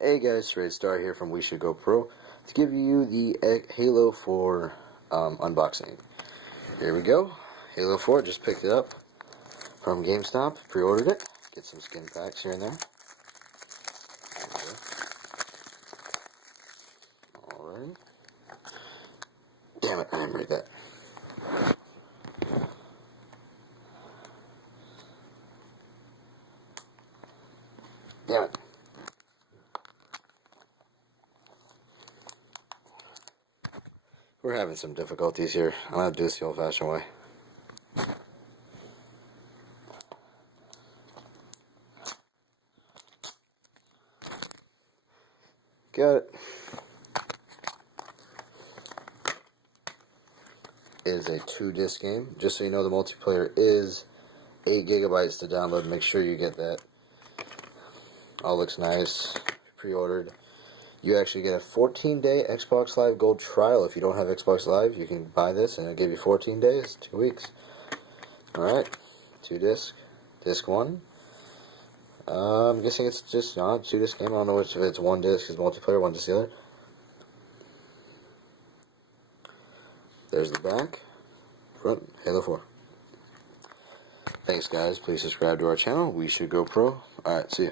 Hey guys, Red Star here from We Should Go Pro to give you the Halo 4 unboxing. Here we go. Halo 4, just picked it up from GameStop, pre-ordered it. Get some skin packs here and there. Alright. Damn it, I didn't read that. Damn it. We're having some difficulties here. I'm going to do this the old-fashioned way. Got it. It is a 2-disc game. Just so you know, the multiplayer is 8 gigabytes to download. Make sure you get that. All looks nice. Pre-ordered. You actually get a 14-day Xbox Live Gold trial. If you don't have Xbox Live, you can buy this and it'll give you 14 days, 2 weeks. Alright, 2-disc. Disc 1. I'm guessing it's just 2-disc game. I don't know if it's 1 disc is multiplayer, 1 disc the other. There's the back. Front, Halo 4. Thanks guys, please subscribe to our channel. We Should Go Pro. Alright, see ya.